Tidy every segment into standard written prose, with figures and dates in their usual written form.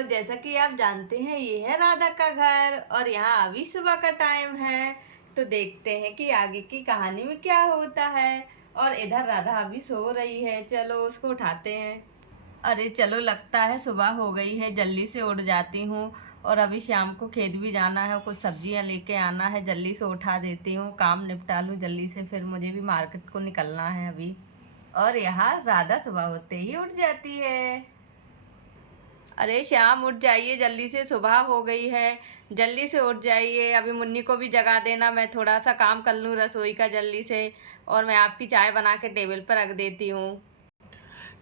तो जैसा कि आप जानते हैं ये है राधा का घर और यहाँ अभी सुबह का टाइम है। तो देखते हैं कि आगे की कहानी में क्या होता है। और इधर राधा अभी सो रही है, चलो उसको उठाते हैं। अरे चलो, लगता है सुबह हो गई है, जल्दी से उठ जाती हूँ। और अभी शाम को खेत भी जाना है और कुछ सब्जियाँ लेके आना है, जल्दी से उठा देती हूँ, काम निपटा लूँ जल्दी से, फिर मुझे भी मार्केट को निकलना है अभी। और यहाँ राधा सुबह होते ही उठ जाती है। अरे श्याम, उठ जाइए जल्दी से, सुबह हो गई है, जल्दी से उठ जाइए। अभी मुन्नी को भी जगा देना, मैं थोड़ा सा काम कर लूँ रसोई का जल्दी से। और मैं आपकी चाय बना के टेबल पर रख देती हूँ।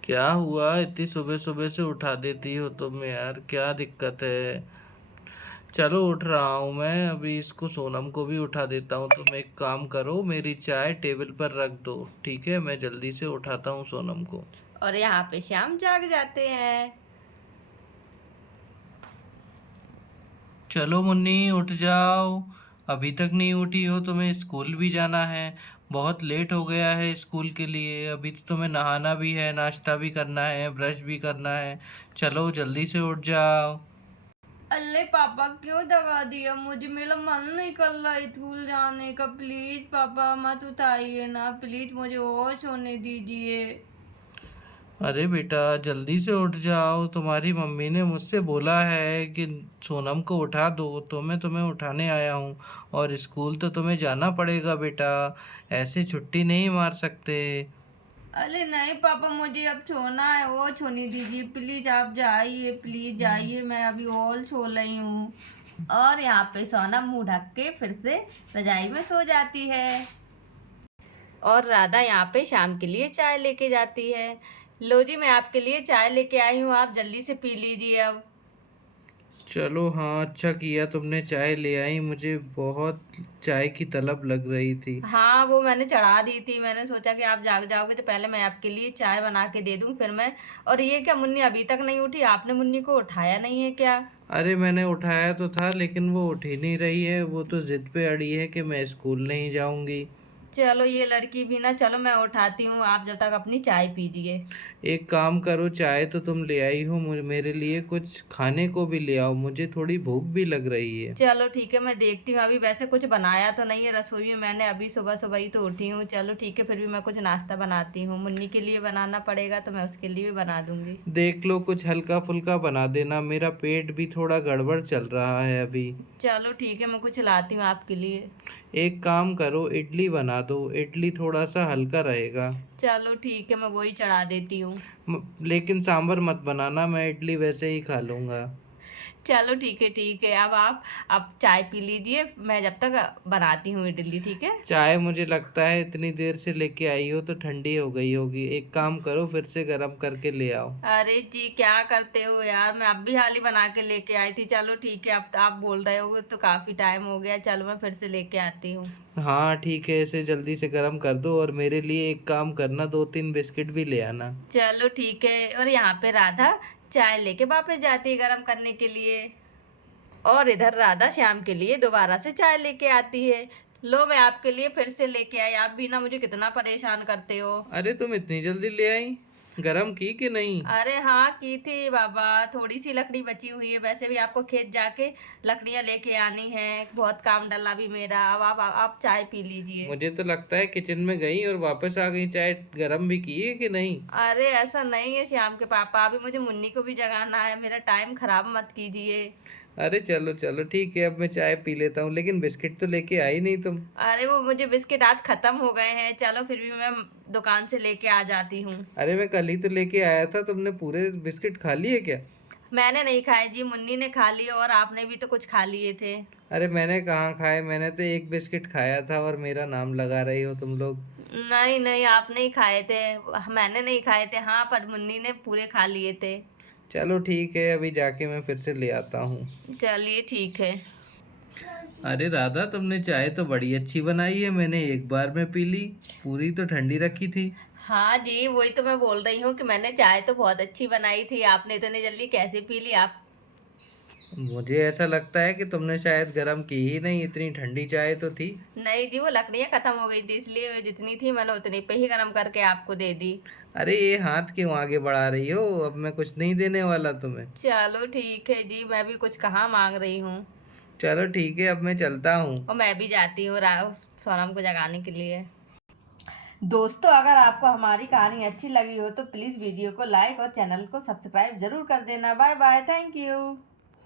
क्या हुआ, इतनी सुबह सुबह से उठा देती हो तुम यार, क्या दिक्कत है। चलो उठ रहा हूँ मैं, अभी इसको सोनम को भी उठा देता हूँ। तुम एक काम करो, मेरी चाय टेबल पर रख दो, ठीक है? मैं जल्दी से उठाता हूँ सोनम को। और यहाँ पे श्याम जाग जाते हैं। चलो मुन्नी, उठ जाओ। अभी तक नहीं उठी हो, तुम्हें स्कूल भी जाना है। बहुत लेट हो गया है स्कूल के लिए। अभी तो तुम्हें नहाना भी है, नाश्ता भी करना है, ब्रश भी करना है। चलो जल्दी से उठ जाओ। अल्ले पापा, क्यों दगा दिया मुझे? मेरा मन नहीं कर रहा स्कूल जाने का। प्लीज पापा मत उठाइए ना, प्लीज मुझे और सोने दीजिए। अरे बेटा, जल्दी से उठ जाओ। तुम्हारी मम्मी ने मुझसे बोला है कि सोनम को उठा दो, तो मैं तुम्हें उठाने आया हूँ। और स्कूल तो तुम्हें जाना पड़ेगा बेटा, ऐसे छुट्टी नहीं मार सकते। अरे नहीं पापा, मुझे अब सोना है, और सोने दीजिए प्लीज। आप जाइए, प्लीज जाइए, मैं अभी और सो रही हूँ। और यहाँ पे सोना मुंह ढक के फिर से रजाई में सो जाती है। और राधा यहाँ पे शाम के लिए चाय लेके जाती है। लो जी, मैं आपके लिए चाय लेके आई हूँ, आप जल्दी से पी लीजिए अब। चलो, हाँ अच्छा किया तुमने चाय ले आई, मुझे बहुत चाय की तलब लग रही थी। हाँ, वो मैंने चढ़ा दी थी, मैंने सोचा कि आप जाग जाओगे तो पहले मैं आपके लिए चाय बना के दे दूं फिर मैं। और ये क्या, मुन्नी अभी तक नहीं उठी? आपने मुन्नी को उठाया नहीं है क्या? अरे मैंने उठाया तो था, लेकिन वो उठ ही नहीं रही है। वो तो जिद पे अड़ी है कि मैं स्कूल नहीं जाऊंगी। चलो ये लड़की भी ना, चलो मैं उठाती हूँ, आप जब तक अपनी चाय पीजिए। एक काम करो, चाय तो तुम ले आई हो, मेरे लिए कुछ खाने को भी ले आओ, मुझे थोड़ी भूख भी लग रही है। चलो ठीक है, मैं देखती हूँ। अभी वैसे कुछ बनाया तो नहीं है रसोई में मैंने, अभी सुबह सुबह ही तो उठी हूँ। चलो ठीक है, फिर भी मैं कुछ नाश्ता बनाती हूँ, मुन्नी के लिए बनाना पड़ेगा तो मैं उसके लिए भी बना दूंगी। देख लो, कुछ हल्का फुल्का बना देना, मेरा पेट भी थोड़ा गड़बड़ चल रहा है अभी। चलो ठीक है, मैं कुछ लाती हूँ आपके लिए। एक काम करो, इडली बना दो, इडली थोड़ा सा हल्का रहेगा। चलो ठीक है, मैं वही चढ़ा देती हूँ। लेकिन सांभर मत बनाना, मैं इडली वैसे ही खा लूंगा। चलो ठीक है, ठीक है। अब चाय पी लीजिए, मैं जब तक बनाती हूँ इडली, ठीक है। चाय मुझे लगता है इतनी देर से लेके आई हो तो ठंडी हो गई होगी। एक काम करो, फिर से गर्म करके ले आओ। अरे जी, क्या करते हो यार, मैं अब भी हाल ही बना के लेके आई थी। चलो ठीक है, अब आप बोल रहे हो तो काफी टाइम हो गया, चलो मैं फिर से लेके आती हूँ। हाँ ठीक है, इसे जल्दी से गर्म कर दो। और मेरे लिए एक काम करना, 2-3 बिस्किट भी ले आना। चलो ठीक है। और यहाँ पे राधा चाय लेके वापस जाती है गरम करने के लिए। और इधर राधा श्याम के लिए दोबारा से चाय लेके आती है। लो, मैं आपके लिए फिर से लेके आई। आप भी ना मुझे कितना परेशान करते हो। अरे तुम इतनी जल्दी ले आई, गरम की कि नहीं? अरे हाँ, की थी बाबा, थोड़ी सी लकड़ी बची हुई है। वैसे भी आपको खेत जाके लकड़ियाँ लेके आनी है, बहुत काम डला भी मेरा। अब आप चाय पी लीजिए। मुझे तो लगता है किचन में गई और वापस आ गई, चाय गरम भी की है कि नहीं? अरे ऐसा नहीं है श्याम के पापा, अभी मुझे मुन्नी को भी जगाना है, मेरा टाइम खराब मत कीजिए। अरे चलो चलो ठीक है, अब मैं चाय पी लेता हूँ, लेकिन बिस्किट तो लेके आई नहीं तुम। अरे वो मुझे बिस्किट आज खत्म हो गए हैं, चलो फिर भी मैं दुकान से लेके आ जाती हूँ। अरे मैं कल ही तो लेके आया था, तुमने पूरे बिस्किट खा लिए क्या? मैंने नहीं खाए जी, मुन्नी ने खा लिए, और आपने भी तो कुछ खा लिए थे। अरे मैंने कहाँ खाए, मैंने तो एक बिस्किट खाया था और मेरा नाम लगा रही हो तुम लोग। नहीं नहीं, आप नहीं खाए थे, मैंने नहीं खाए थे, हाँ, पर मुन्नी ने पूरे खा लिए थे। चलो ठीक है, अभी जाके मैं फिर से ले आता हूँ। चलिए ठीक है। अरे राधा, तुमने चाय तो बड़ी अच्छी बनाई है, मैंने एक बार में पी ली। पूरी तो ठंडी रखी थी। हाँ जी, वही तो मैं बोल रही हूँ कि मैंने चाय तो बहुत अच्छी बनाई थी, आपने इतनी जल्दी कैसे पी ली आप? मुझे ऐसा लगता है कि तुमने शायद गरम की ही नहीं, इतनी ठंडी चाय तो थी। नहीं जी, वो लकड़ियाँ खत्म हो गई थी, इसलिए जितनी थी मैंने उतनी पे ही गर्म करके आपको दे दी। अरे ये हाथ क्यों आगे बढ़ा रही हो? अब मैं कुछ नहीं देने वाला तुम्हें। चलो ठीक है जी, मैं भी कुछ कहाँ मांग रही हूँ। चलो ठीक है, अब मैं चलता हूँ। और मैं भी जाती हूँ सोनम को जगाने के लिए। दोस्तों, अगर आपको हमारी कहानी अच्छी लगी हो तो प्लीज़ वीडियो को लाइक और चैनल को सब्सक्राइब जरूर कर देना। Bye bye, thank you.